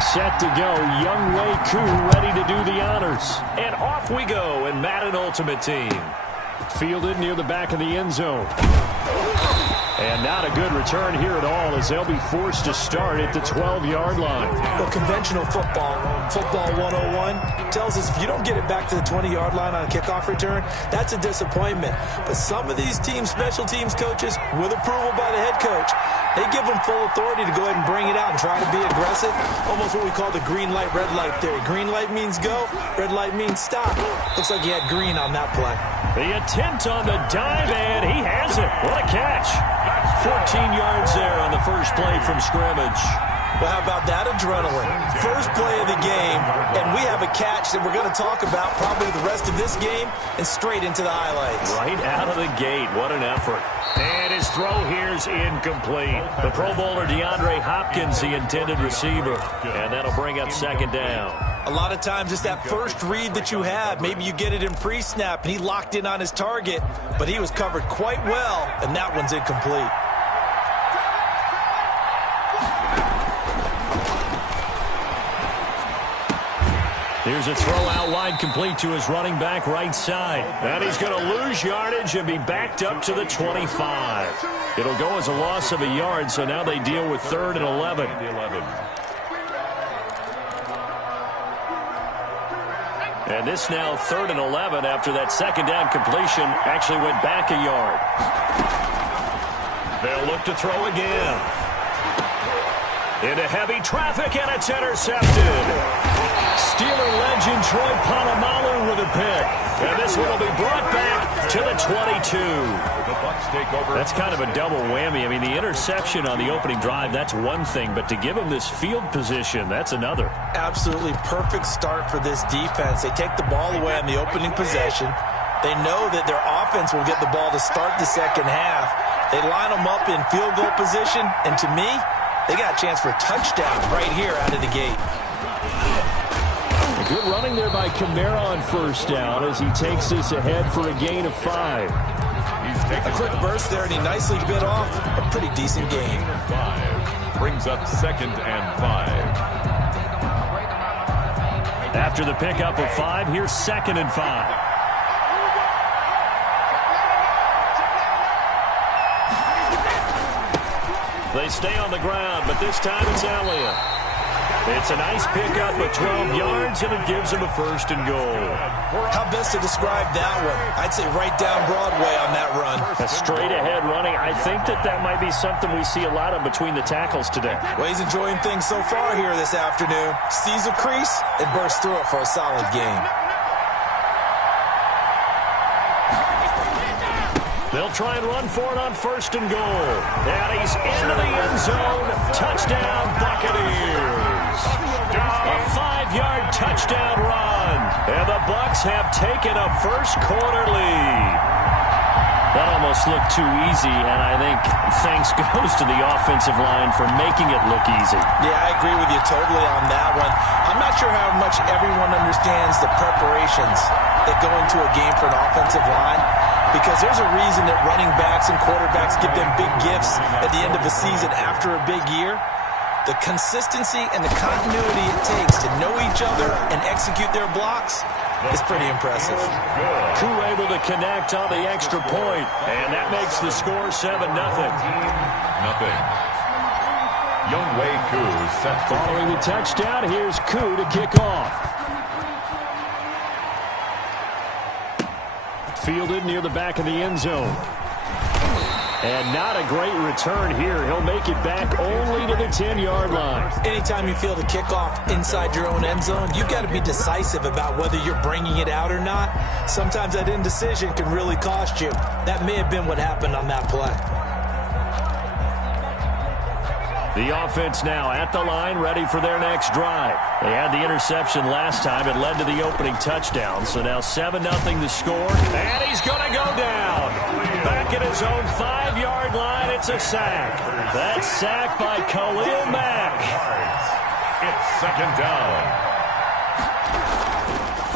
Set to go, Young Wei Koo ready to do the honors. And off we go in Madden Ultimate Team. Fielded near the back of the end zone. And not a good return here at all as they'll be forced to start at the 12-yard line. Well, conventional football 101, tells us if you don't get it back to the 20-yard line on a kickoff return, that's a disappointment. But some of these teams, special teams coaches, with approval by the head coach, they give them full authority to go ahead and bring it out and try to be aggressive. Almost what we call the green light, red light theory. Green light means go, red light means stop. Looks like he had green on that play. The attempt on the dive, and he has it. What a catch. 14 yards there on the first play from scrimmage. Well, how about that adrenaline? First play of the game, and we have a catch that we're going to talk about probably the rest of this game and straight into the highlights. Right out of the gate, what an effort. And his throw here's incomplete. The Pro Bowler DeAndre Hopkins, the intended receiver, and that'll bring up second down. A lot of times it's that first read that you have. Maybe you get it in pre-snap, and he locked in on his target, but he was covered quite well, and that one's incomplete. Here's a throw out wide, complete to his running back right side. And he's going to lose yardage and be backed up to the 25. It'll go as a loss of a yard, so now they deal with 3rd and 11. And this now 3rd and 11 after that second down completion actually went back a yard. They'll look to throw again. Into heavy traffic, and it's intercepted. Steeler legend Troy Polamalu with a pick. And this one will be brought back to the 22. That's kind of a double whammy. I mean, the interception on the opening drive, that's one thing. But to give him this field position, that's another. Absolutely perfect start for this defense. They take the ball away on the opening possession. They know that their offense will get the ball to start the second half. They line them up in field goal position. And to me, they got a chance for a touchdown right here out of the gate. Good running there by Kamara on first down as he takes this ahead for a gain of 5. A quick burst there, and he nicely bit off a pretty decent gain. 5 brings up 2nd and 5. After the pickup of 5, here's 2nd and 5. They stay on the ground, but this time it's Elliott. It's a nice pickup of 12 yards, and it gives him a 1st and goal. How best to describe that one? I'd say right down Broadway on that run. A straight-ahead running. I think that might be something we see a lot of between the tackles today. Well, he's enjoying things so far here this afternoon. Sees a crease and bursts through it for a solid gain. They'll try and run for it on 1st and goal. And he's into the end zone. Touchdown, Buccaneers. A 5-yard touchdown run. And the Bucs have taken a first-quarter lead. That almost looked too easy, and I think thanks goes to the offensive line for making it look easy. Yeah, I agree with you totally on that one. I'm not sure how much everyone understands the preparations that go into a game for an offensive line, because there's a reason that running backs and quarterbacks give them big gifts at the end of the season after a big year. The consistency and the continuity it takes to know each other and execute their blocks is pretty impressive. Koo able to connect on the extra point, and that makes the score 7-0. Young Wei Koo set for following the touchdown. Here's Koo to kick off. Fielded near the back of the end zone. And not a great return here. He'll make it back only to the 10-yard line. Anytime you feel the kickoff inside your own end zone, you've got to be decisive about whether you're bringing it out or not. Sometimes that indecision can really cost you. That may have been what happened on that play. The offense now at the line, ready for their next drive. They had the interception last time. It led to the opening touchdown. So now 7-0 the score. And he's going to go down. Back at his own 5-yard line, it's a sack. That's sacked by Khalil Mack. It's 2nd down.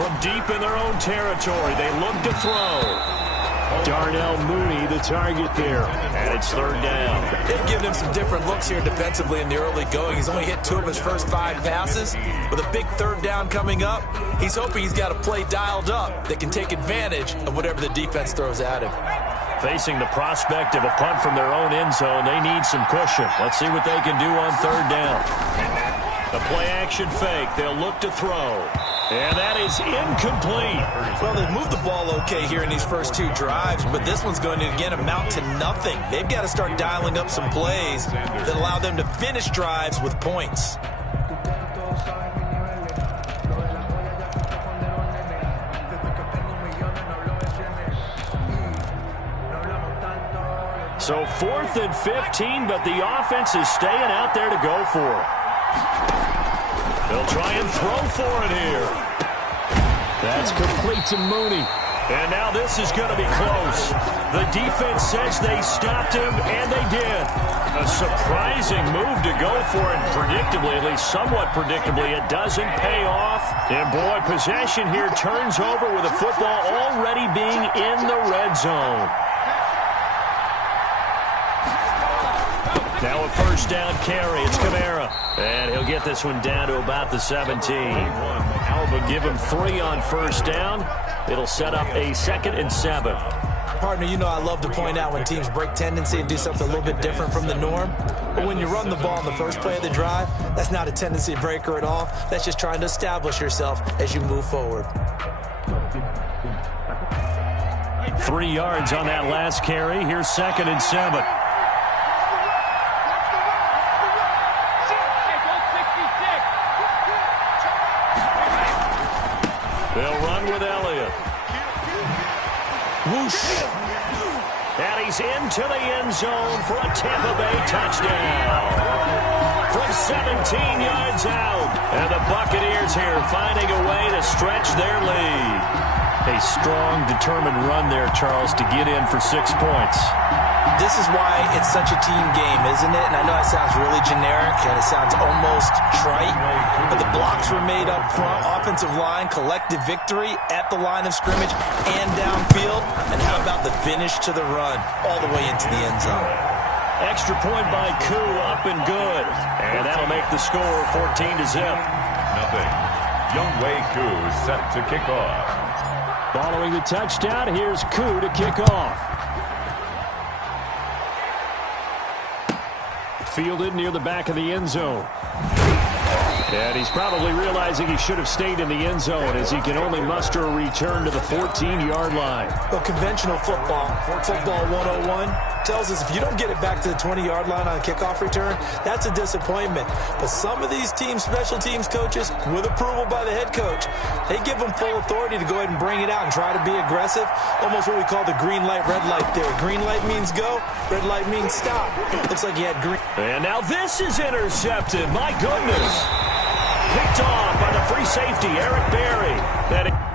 From deep in their own territory, they look to throw. Darnell Mooney, the target there. And it's third down. They've given him some different looks here defensively in the early going. He's only hit 2 of his first 5 passes. With a big third down coming up, he's hoping he's got a play dialed up that can take advantage of whatever the defense throws at him. Facing the prospect of a punt from their own end zone, they need some cushion. Let's see what they can do on third down. A play-action fake. They'll look to throw. And that is incomplete. Well, they've moved the ball okay here in these first 2 drives, but this one's going to, again, amount to nothing. They've got to start dialing up some plays that allow them to finish drives with points. So 4th and 15, but the offense is staying out there to go for it. They'll try and throw for it here. That's complete to Mooney. And now this is going to be close. The defense says they stopped him, and they did. A surprising move to go for it. Predictably, at least somewhat predictably, it doesn't pay off. And boy, possession here turns over with the football already being in the red zone. Now a first down carry. It's Kamara. And he'll get this one down to about the 17. Alba give him 3 on first down. It'll set up a 2nd and 7. Partner, you know I love to point out when teams break tendency and do something a little bit different from the norm. But when you run the ball in the first play of the drive, that's not a tendency breaker at all. That's just trying to establish yourself as you move forward. 3 yards on that last carry. Here's 2nd and 7. They'll run with Elliott. Whoosh. And he's into the end zone for a Tampa Bay touchdown. From 17 yards out. And the Buccaneers here finding a way to stretch their lead. A strong, determined run there, Charles, to get in for 6 points. This is why it's such a team game, isn't it? And I know it sounds really generic and it sounds almost trite, but the blocks were made up front, offensive line, collective victory at the line of scrimmage and downfield. And how about the finish to the run all the way into the end zone? Extra point by Koo, up and good. And that'll make the score 14-0. Younghoe Koo set to kick off. Following the touchdown, here's Koo to kick off. Fielded near the back of the end zone. And he's probably realizing he should have stayed in the end zone as he can only muster a return to the 14-yard line. Well, conventional football 101, tells us if you don't get it back to the 20-yard line on a kickoff return, that's a disappointment. But some of these team special teams coaches, with approval by the head coach, they give them full authority to go ahead and bring it out and try to be aggressive. Almost what we call the green light, red light theory. Green light means go, red light means stop. Looks like he had green. And now this is intercepted. My goodness. Picked off by the free safety, Eric Berry.